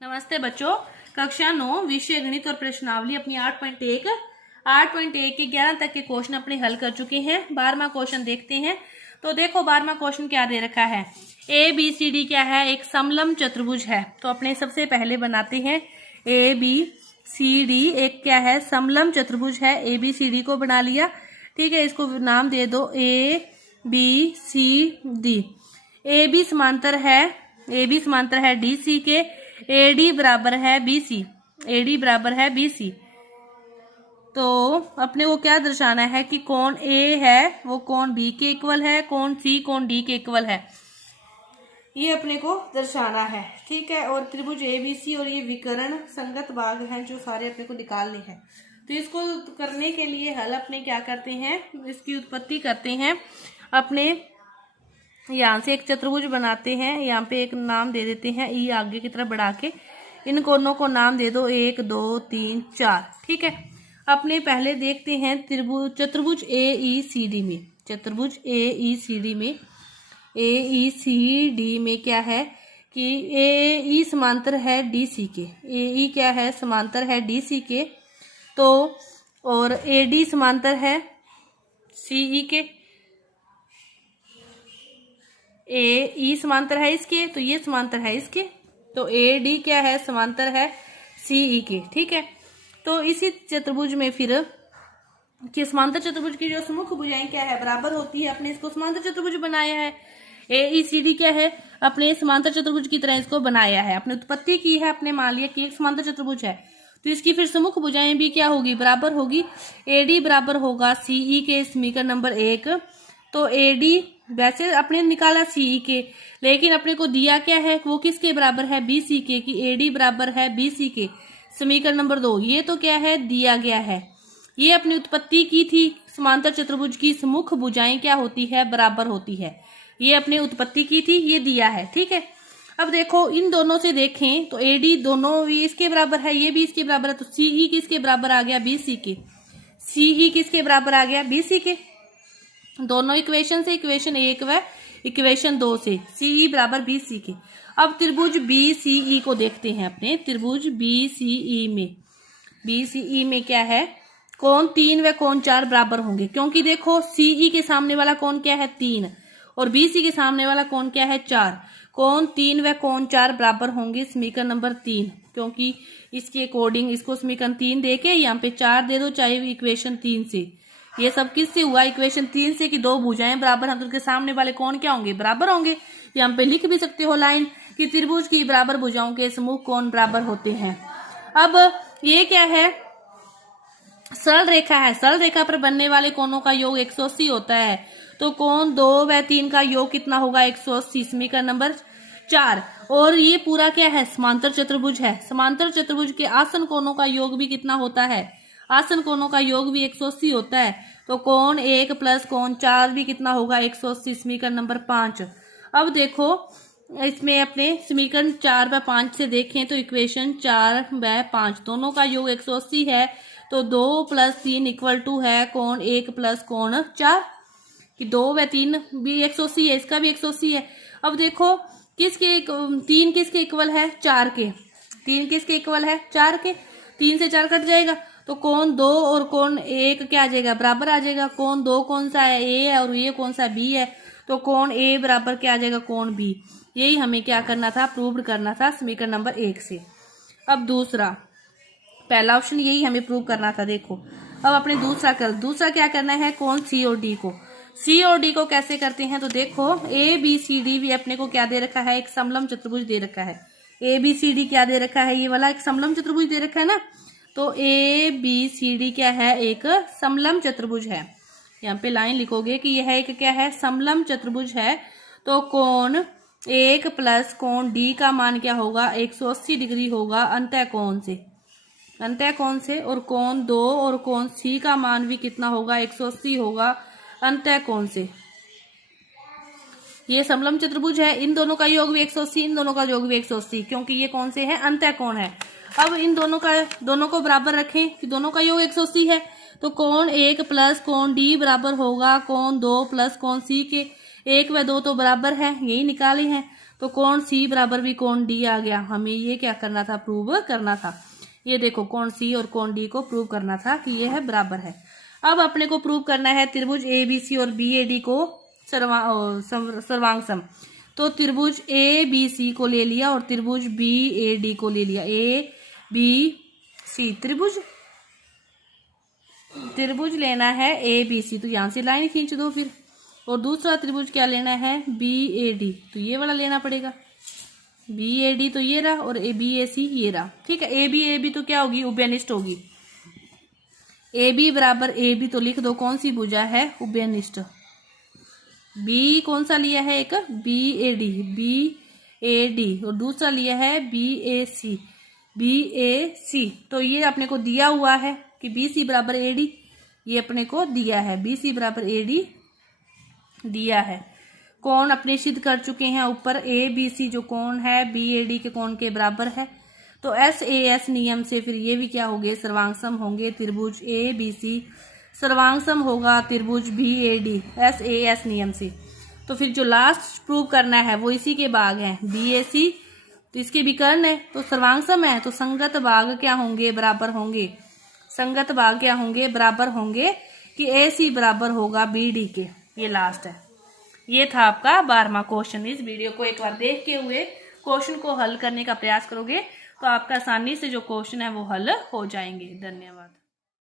नमस्ते बच्चों। कक्षा 9 विषय गणित और प्रश्नावली अपनी 8.1 के 11 तक के क्वेश्चन अपने हल कर चुके हैं। 12वां क्वेश्चन देखते हैं। तो देखो 12वां क्वेश्चन क्या दे रखा है। ए बी सी डी क्या है, एक समलंब चतुर्भुज है। तो अपने सबसे पहले बनाते हैं ए बी सी डी एक क्या है, समलंब चतुर्भुज है। ए बी सी डी को बना लिया, ठीक है। इसको नाम दे दो A B C D. A B समांतर है डी सी के। एडी बराबर है बीसी, एडी बराबर है बीसी। तो अपने को क्या दर्शाना है कि कोण ए है वो कोण बी के इक्वल है, कोण सी कोण डी के इक्वल है, ये अपने को दर्शाना है, ठीक है। और त्रिभुज एबीसी और ये विकर्ण संगत भाग हैं जो सारे अपने को निकालने हैं। तो इसको करने के लिए हल अपने क्या करते हैं, इसकी उत्पत्ति करते हैं। अपने यहाँ से एक चतुर्भुज बनाते हैं, यहाँ पे एक नाम दे देते हैं ई, आगे की तरफ बढ़ा के इन कोनों को नाम दे दो 1 2 3 4, ठीक है। अपने पहले देखते हैं चतुर्भुज ए ई सी डी में, चतुर्भुज ए ई सी डी में, ए ई सी डी में क्या है कि ए ई समांतर है डी सी के, ए ई क्या है समांतर है डी सी के। तो और ए डी समांतर है सी ई के, ए ई समांतर है इसके, तो ये समांतर है इसके। तो ए डी क्या है, समांतर है सी ई के, ठीक है। तो इसी चतुर्भुज में फिर कि समांतर चतुर्भुज की जो सम्मुख भुजाएं क्या है, बराबर होती है। अपने इसको समांतर चतुर्भुज बनाया है। ए ई सी डी क्या है, अपने समांतर चतुर्भुज की तरह इसको बनाया है, अपने उत्पत्ति की है। अपने मान लिया कि एक समांतर चतुर्भुज है, तो इसकी फिर सम्मुख भुजाएं भी क्या होगी, बराबर होगी। ए डी बराबर होगा सी ई के, समीकरण नंबर 1। तो ए डी वैसे अपने निकाला सीई के, लेकिन अपने को दिया क्या है, वो किसके बराबर है, बीसी के, कि एडी बराबर है बीसी के, समीकरण नंबर 2। ये तो क्या है, दिया गया है। ये अपनी उत्पत्ति की थी। समांतर चतुर्भुज की सम्मुख भुजाएं क्या होती है, बराबर होती है। ये अपनी उत्पत्ति की थी, ये दिया है, ठीक है। अब देखो इन दोनों से देखें तो एडी दोनों इसके बराबर है, ये भी इसके बराबर है। तो सीई किसके बराबर आ गया, बीसी के। सीई किसके बराबर आ गया, बीसी के। दोनों इक्वेशन से, इक्वेशन 1 व इक्वेशन 2 से सीई बराबर बीसी के। अब त्रिभुज बीसीई को देखते हैं। अपने त्रिभुज बीसीई में क्या है, कोण 3 व कोण 4 बराबर होंगे, क्योंकि देखो सीई के सामने वाला कोण क्या है 3 और बीसी के सामने वाला कोण क्या है 4। कोण 3 व कोण 4 बराबर होंगे, समीकरण नंबर 3। क्योंकि इसके अकॉर्डिंग इसको समीकरण 3 देके यहाँ पे 4 दे दो, चाहे इक्वेशन 3 से। ये सब किससे हुआ, इक्वेशन 3 से, कि दो भुजाएं बराबर हैं तो उनके सामने वाले कोण क्या होंगे, बराबर होंगे। यहाँ पे लिख भी सकते हो लाइन कि त्रिभुज की बराबर भुजाओं के समूह कोण बराबर होते हैं। अब ये क्या है, सरल रेखा है। सरल रेखा पर बनने वाले कोणों का योग 180 होता है। तो कोण 2 व 3 का योग कितना होगा, 180, समीकरण नंबर 4। और ये पूरा क्या है, समांतर चतुर्भुज है। समांतर चतुर्भुज के आसन कोणों का योग भी कितना होता है, आसन कोणों का योग भी 180 होता है। तो कोण 1 प्लस कोण 4 भी कितना होगा, 180, समीकरण नंबर 5। अब देखो इसमें अपने समीकरण 4 व 5 से देखें तो इक्वेशन 4 व 5 दोनों का योग 180 है। तो 2 + 3 = है कोण 1 प्लस कोण 4, कि 2 व 3 भी 180 है, इसका भी 180 है। अब देखो किसके 3 किसके इक्वल है, 4 के। 3 किसके इक्वल है, 4 के। 3 से 4 कट जाएगा, तो कोण 2 और कोण 1 क्या आ जाएगा, बराबर आ जाएगा। कोण 2 कौन सा है, ए है, और ये कौन सा बी है। तो कोण ए बराबर क्या आ जाएगा, कोण बी। यही हमें क्या करना था, प्रूव करना था समीकरण नंबर 1 से। अब दूसरा, पहला ऑप्शन यही हमें प्रूव करना था। देखो अब अपने दूसरा क्या करना है, कोण सी और डी को। सी और डी को कैसे करते हैं, तो देखो ए बी सी डी भी अपने को क्या दे रखा है, एक समलंब चतुर्भुज दे रखा है। ए बी सी डी क्या दे रखा है, ये वाला एक समलंब चतुर्भुज दे रखा है ना। तो ए बी सी डी क्या है, एक समलंब चतुर्भुज है। यहाँ पे लाइन लिखोगे कि यह एक क्या है, समलंब चतुर्भुज है। तो कोण 1 प्लस कोण डी का मान क्या होगा, 180 डिग्री होगा अंतः कोण से। और कोण 2 और कोण सी का मान भी कितना होगा, 180 होगा अंतः कोण से। ये समलंब चतुर्भुज है, इन दोनों का योग भी 180, इन दोनों का योग भी 180, क्योंकि ये कौन से है, अंतः कोण है। अब इन दोनों को बराबर रखें कि दोनों का योग 180 है। तो कोण 1 प्लस कोण डी बराबर होगा कोण 2 प्लस कोण सी के। 1 व 2 तो बराबर है, यही निकाले हैं। तो कोण सी बराबर भी कोण डी आ गया। हमें ये क्या करना था, प्रूव करना था। ये देखो कोण सी और कोण डी को प्रूव करना था कि ये है बराबर है। अब अपने को प्रूव करना है त्रिभुज ए बी सी और बी ए डी को सर्वांग सम। तो त्रिभुज ए बी सी को ले लिया और त्रिभुज बी ए डी को ले लिया। ए बी सी त्रिभुज लेना है ए बी सी, तो यहां से लाइन खींच दो फिर। और दूसरा त्रिभुज क्या लेना है, बी ए डी, तो ये वाला लेना पड़ेगा। बी ए डी तो ये रहा और ए बी ए सी ये रहा। ठीक है, ए बी तो क्या होगी, उभयनिष्ठ होगी। ए बी बराबर ए बी तो लिख दो कौन सी भुजा है, उभयनिष्ठ। बी कौन सा लिया है, एक बी ए डी और दूसरा लिया है बी ए सी। तो ये अपने को दिया हुआ है कि बी सी बराबर ए डी, ये अपने को दिया है, बी सी बराबर ए डी दिया है। कोण अपने सिद्ध कर चुके हैं ऊपर, ए बी सी जो कोण है बी ए डी के कोण के बराबर है। तो एस ए एस नियम से फिर ये भी क्या होंगे, सर्वांगसम होंगे। त्रिभुज ए बी सी सर्वांगसम होगा त्रिभुज B A D S A S नियम से। तो फिर जो लास्ट प्रूव करना है वो इसी के भाग है, बी ए सी, तो इसके विकर्ण है तो सर्वांगसम है, तो संगत भाग क्या होंगे, बराबर होंगे। संगत भाग क्या होंगे, बराबर होंगे कि ए सी बराबर होगा बी डी के। ये लास्ट है। ये था आपका 12वां क्वेश्चन। इस वीडियो को एक बार देख के हुए क्वेश्चन को हल करने का प्रयास करोगे तो आपका आसानी से जो क्वेश्चन है वो हल हो जाएंगे। धन्यवाद।